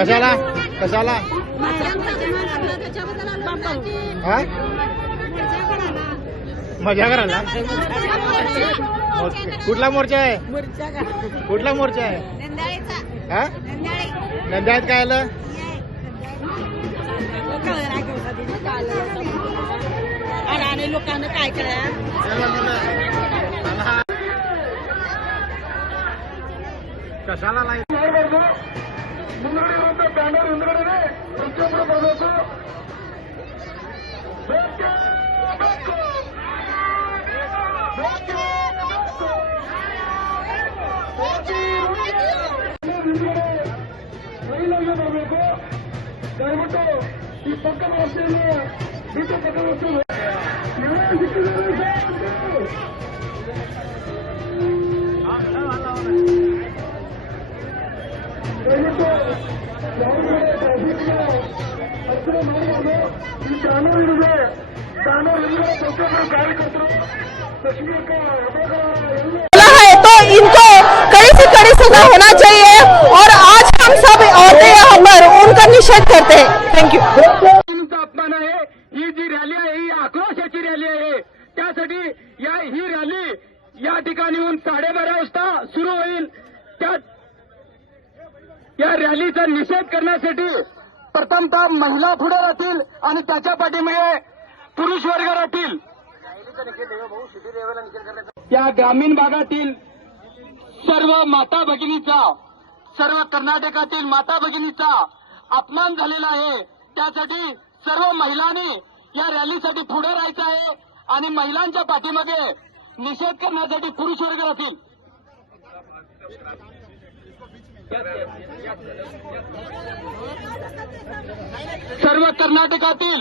कशाला कशाला हा मजा करायला कुठला मोर्चा आहे कुठला मोर्चा आहे हा नंद्याळीत काय आलं लोकांना काय करा कशाला नाही है तो इनको कड़ी से कड़ी सजा होना चाहिए और आज हम सब औरतें यहाँ पर उनका निषेध करते हैं। Thank you. अपमान आहे ही जी रॅली आहे ही आक्रोशाची रॅली आहे त्यासाठी ही रॅली या ठिकाणीहून 12:30 वाजता सुरू होईल। या रॅलीचा निषेध करण्यासाठी प्रथमतः महिला पुढे राहतील आणि त्याच्या पाठीमागे पुरुष वर्ग राहतील। या ग्रामीण भागातील सर्व माता भगिनीचा सर्व कर्नाटकातील माता भगिनीचा अपमान झालेला आहे। त्यासाठी सर्व महिलांनी या रॅलीसाठी पुढे राहायचं आहे आणि महिलांच्या पाठीमागे निषेध करण्यासाठी पुरुष वर्ग राहतील। सर्व कर्नाटकातील